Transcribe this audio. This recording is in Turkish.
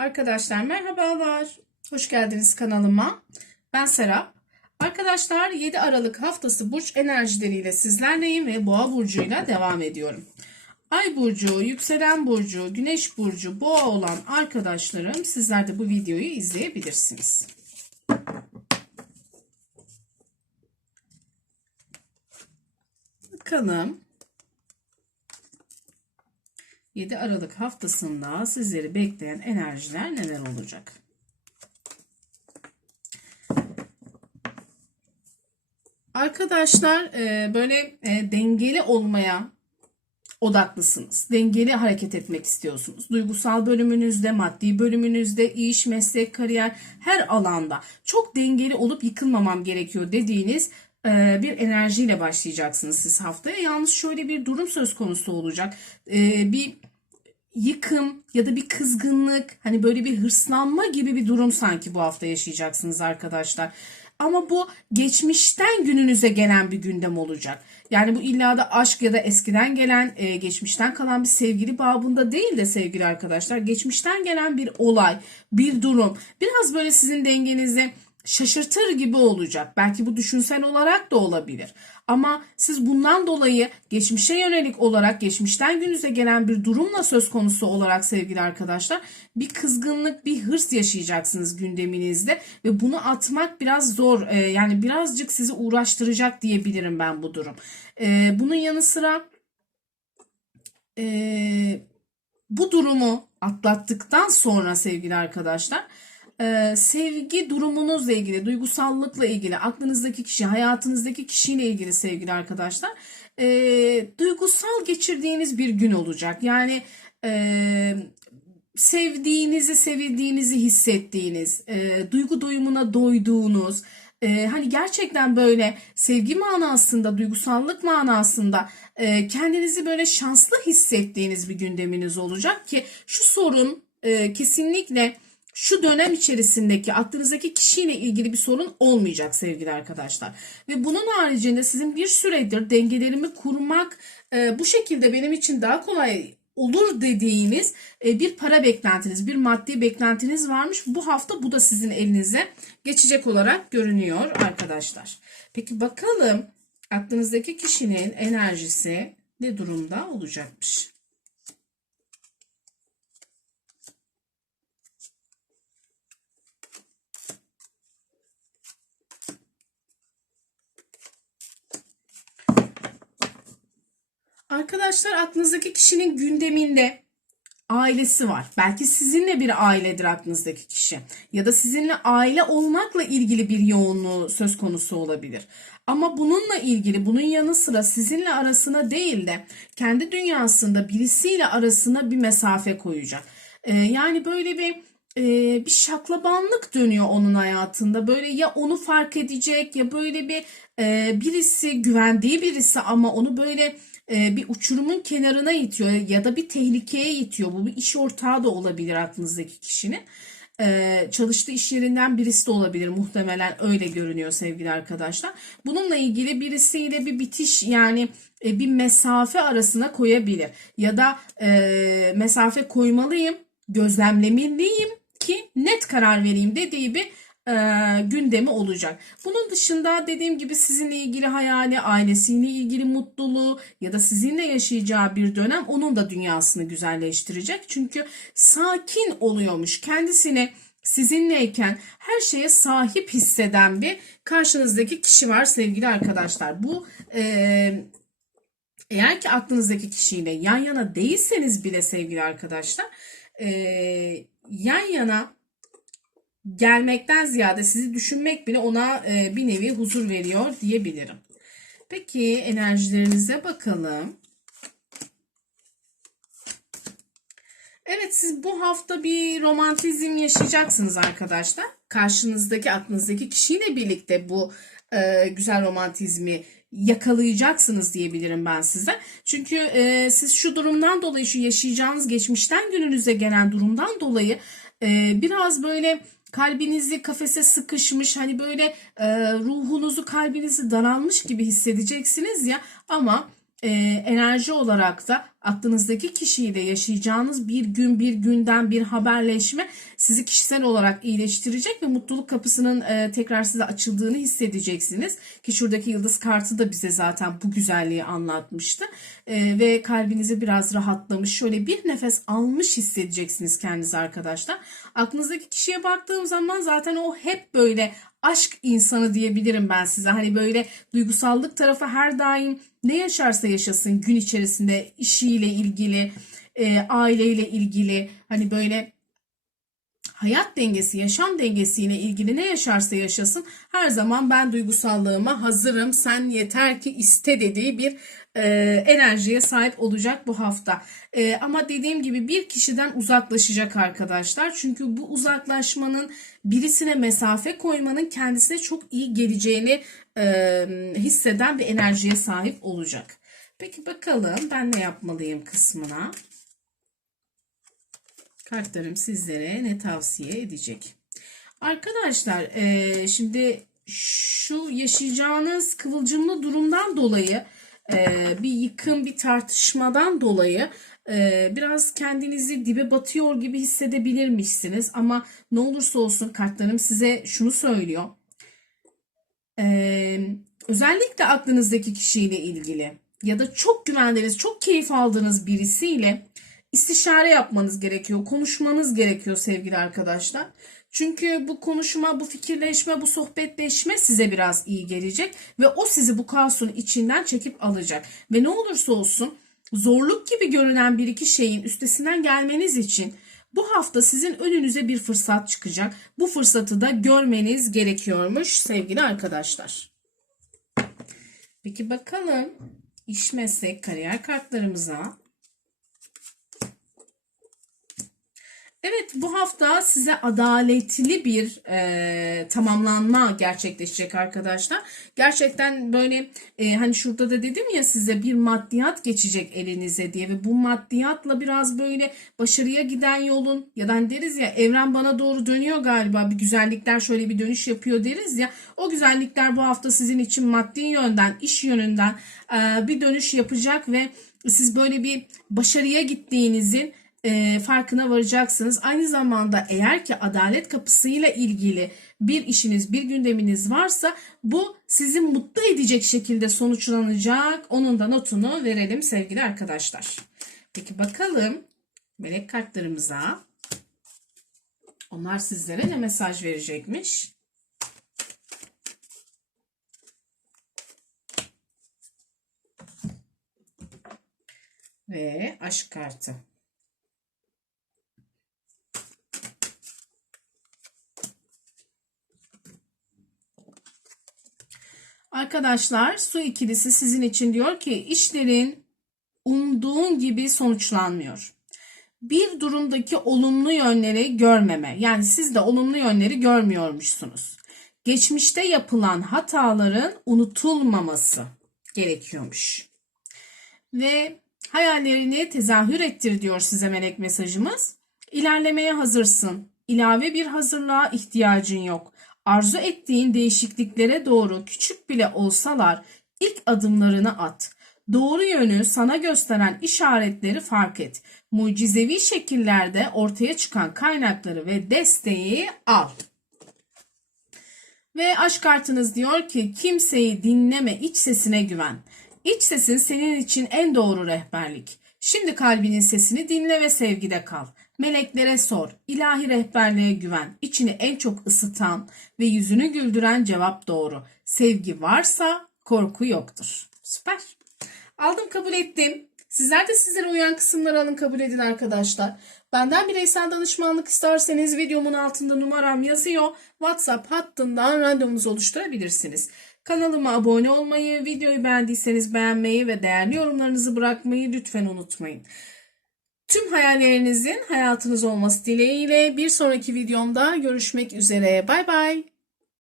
Arkadaşlar merhabalar. Hoş geldiniz kanalıma. Ben Serap. Arkadaşlar 7 Aralık haftası burç enerjileriyle sizlerleyim ve Boğa burcuyla devam ediyorum. Ay burcu, yükselen burcu, güneş burcu, boğa olan arkadaşlarım sizler de bu videoyu izleyebilirsiniz. Bakalım 7 Aralık haftasında sizleri bekleyen enerjiler neler olacak? Arkadaşlar e, böyle e, dengeli olmaya odaklısınız. Dengeli hareket etmek istiyorsunuz. Duygusal bölümünüzde, maddi bölümünüzde, iş, meslek, kariyer her alanda çok dengeli olup yıkılmamam gerekiyor dediğiniz bir enerjiyle başlayacaksınız siz haftaya. Yalnız şöyle bir durum söz konusu olacak. E, bir yıkım ya da bir kızgınlık hani böyle bir hırslanma gibi bir durum sanki bu hafta yaşayacaksınız arkadaşlar. Ama bu geçmişten gününüze gelen bir gündem olacak. Yani bu illa da aşk ya da eskiden gelen, e, geçmişten kalan bir sevgili babında değil de sevgili arkadaşlar. Geçmişten gelen bir olay, bir durum. Biraz böyle sizin dengenizi şaşırtır gibi olacak. Belki bu düşünsel olarak da olabilir. Ama siz bundan dolayı geçmişe yönelik olarak geçmişten gününüze gelen bir durumla söz konusu olarak sevgili arkadaşlar bir kızgınlık, bir hırs yaşayacaksınız gündeminizde ve bunu atmak biraz zor. Ee, yani birazcık sizi uğraştıracak diyebilirim ben bu durum. Ee, bunun yanı sıra e, bu durumu atlattıktan sonra sevgili arkadaşlar e, sevgi durumunuzla ilgili, duygusallıkla ilgili, aklınızdaki kişi, hayatınızdaki kişiyle ilgili sevgili arkadaşlar, e, duygusal geçirdiğiniz bir gün olacak. Yani e, sevdiğinizi, sevildiğinizi hissettiğiniz, e, duygu doyumuna doyduğunuz, e, hani gerçekten böyle sevgi manasında, duygusallık manasında e, kendinizi böyle şanslı hissettiğiniz bir gündeminiz olacak ki şu sorun e, kesinlikle şu dönem içerisindeki aklınızdaki kişiyle ilgili bir sorun olmayacak sevgili arkadaşlar. Ve bunun haricinde sizin bir süredir dengelerimi kurmak e, bu şekilde benim için daha kolay olur dediğiniz e, bir para beklentiniz, bir maddi beklentiniz varmış. Bu hafta bu da sizin elinize geçecek olarak görünüyor arkadaşlar. Peki bakalım aklınızdaki kişinin enerjisi ne durumda olacakmış? Arkadaşlar aklınızdaki kişinin gündeminde ailesi var. Belki sizinle bir ailedir aklınızdaki kişi. Ya da sizinle aile olmakla ilgili bir yoğunluğu söz konusu olabilir. Ama bununla ilgili bunun yanı sıra sizinle arasına değil de kendi dünyasında birisiyle arasına bir mesafe koyacak. Ee, yani böyle bir e, bir şaklabanlık dönüyor onun hayatında. Böyle ya onu fark edecek ya böyle bir e, birisi güvendiği birisi ama onu böyle bir uçurumun kenarına itiyor ya da bir tehlikeye itiyor. Bu bir iş ortağı da olabilir aklınızdaki kişinin. E, çalıştığı iş yerinden birisi de olabilir muhtemelen öyle görünüyor sevgili arkadaşlar. Bununla ilgili birisiyle bir bitiş yani e, bir mesafe arasına koyabilir ya da mesafe koymalıyım, gözlemlemeliyim ki net karar vereyim dediği bir e, gündemi olacak. Bunun dışında dediğim gibi sizinle ilgili hayali, ailesiyle ilgili mutluluğu ya da sizinle yaşayacağı bir dönem onun da dünyasını güzelleştirecek. Çünkü sakin oluyormuş. Kendisine sizinleyken her şeye sahip hisseden bir karşınızdaki kişi var sevgili arkadaşlar. Bu e, eğer ki aklınızdaki kişiyle yan yana değilseniz bile sevgili arkadaşlar e, yan yana gelmekten ziyade sizi düşünmek bile ona e, bir nevi huzur veriyor diyebilirim. Peki enerjilerinize bakalım. Evet siz bu hafta bir romantizm yaşayacaksınız arkadaşlar. Karşınızdaki aklınızdaki kişiyle birlikte bu e, güzel romantizmi yakalayacaksınız diyebilirim ben size. Çünkü e, siz şu durumdan dolayı şu yaşayacağınız geçmişten gününüze gelen durumdan dolayı e, biraz böyle kalbinizi kafese sıkışmış hani böyle e, ruhunuzu kalbinizi daralmış gibi hissedeceksiniz ya. Ama e, enerji olarak da aklınızdaki kişiyle yaşayacağınız bir gün bir günden bir haberleşme sizi kişisel olarak iyileştirecek ve mutluluk kapısının e, tekrar size açıldığını hissedeceksiniz. Ki şuradaki yıldız kartı da bize zaten bu güzelliği anlatmıştı. E, ve kalbinizi biraz rahatlamış şöyle bir nefes almış hissedeceksiniz kendinizi arkadaşlar. Aklınızdaki kişiye baktığım zaman zaten o hep böyle aşk insanı diyebilirim ben size. Hani böyle duygusallık tarafı her daim ne yaşarsa yaşasın gün içerisinde işiyle ilgili, e, aileyle ilgili hani böyle hayat dengesi, yaşam dengesiyle ilgili ne yaşarsa yaşasın her zaman ben duygusallığıma hazırım. Sen yeter ki iste dediği bir e, enerjiye sahip olacak bu hafta. E, ama dediğim gibi bir kişiden uzaklaşacak arkadaşlar. Çünkü bu uzaklaşmanın birisine mesafe koymanın kendisine çok iyi geleceğini e, hisseden bir enerjiye sahip olacak. Peki bakalım ben ne yapmalıyım kısmına. Kartlarım sizlere ne tavsiye edecek? Arkadaşlar e, şimdi şu yaşayacağınız kıvılcımlı durumdan dolayı e, bir yıkım bir tartışmadan dolayı e, biraz kendinizi dibe batıyor gibi hissedebilirmişsiniz. Ama ne olursa olsun kartlarım size şunu söylüyor. E, özellikle aklınızdaki kişiyle ilgili ya da çok güvendiğiniz, çok keyif aldığınız birisiyle istişare yapmanız gerekiyor, konuşmanız gerekiyor sevgili arkadaşlar. Çünkü bu konuşma, bu fikirleşme, bu sohbetleşme size biraz iyi gelecek ve o sizi bu kaosun içinden çekip alacak. Ve ne olursa olsun zorluk gibi görünen bir iki şeyin üstesinden gelmeniz için bu hafta sizin önünüze bir fırsat çıkacak. Bu fırsatı da görmeniz gerekiyormuş sevgili arkadaşlar. Peki bakalım iş meslek kariyer kartlarımıza Bu hafta size adaletli bir e, tamamlanma gerçekleşecek arkadaşlar. Gerçekten böyle e, hani şurada da dedim ya size bir maddiyat geçecek elinize diye ve bu maddiyatla biraz böyle başarıya giden yolun ya da hani deriz ya evren bana doğru dönüyor galiba bir güzellikler şöyle bir dönüş yapıyor deriz ya o güzellikler bu hafta sizin için maddi yönden iş yönünden e, bir dönüş yapacak ve siz böyle bir başarıya gittiğinizin e, farkına varacaksınız. Aynı zamanda eğer ki adalet kapısıyla ilgili bir işiniz, bir gündeminiz varsa bu sizi mutlu edecek şekilde sonuçlanacak. Onun da notunu verelim sevgili arkadaşlar. Peki bakalım melek kartlarımıza. Onlar sizlere ne mesaj verecekmiş? Ve aşk kartı. Arkadaşlar su ikilisi sizin için diyor ki işlerin umduğun gibi sonuçlanmıyor. Bir durumdaki olumlu yönleri görmeme yani siz de olumlu yönleri görmüyormuşsunuz. Geçmişte yapılan hataların unutulmaması gerekiyormuş. Ve hayallerini tezahür ettir diyor size melek mesajımız. İlerlemeye hazırsın. İlave bir hazırlığa ihtiyacın yok. Arzu ettiğin değişikliklere doğru küçük bile olsalar ilk adımlarını at. Doğru yönü sana gösteren işaretleri fark et. Mucizevi şekillerde ortaya çıkan kaynakları ve desteği al. Ve aşk kartınız diyor ki kimseyi dinleme iç sesine güven. İç sesin senin için en doğru rehberlik. Şimdi kalbinin sesini dinle ve sevgide kal. Meleklere sor, ilahi rehberliğe güven, içini en çok ısıtan ve yüzünü güldüren cevap doğru. Sevgi varsa korku yoktur. Süper. Aldım kabul ettim. Sizler de sizlere uyan kısımları alın kabul edin arkadaşlar. Benden bireysel danışmanlık isterseniz videomun altında numaram yazıyor. WhatsApp hattından randevunuzu oluşturabilirsiniz. Kanalıma abone olmayı, videoyu beğendiyseniz beğenmeyi ve değerli yorumlarınızı bırakmayı lütfen unutmayın. Tüm hayallerinizin hayatınız olması dileğiyle bir sonraki videomda görüşmek üzere. Bay bay.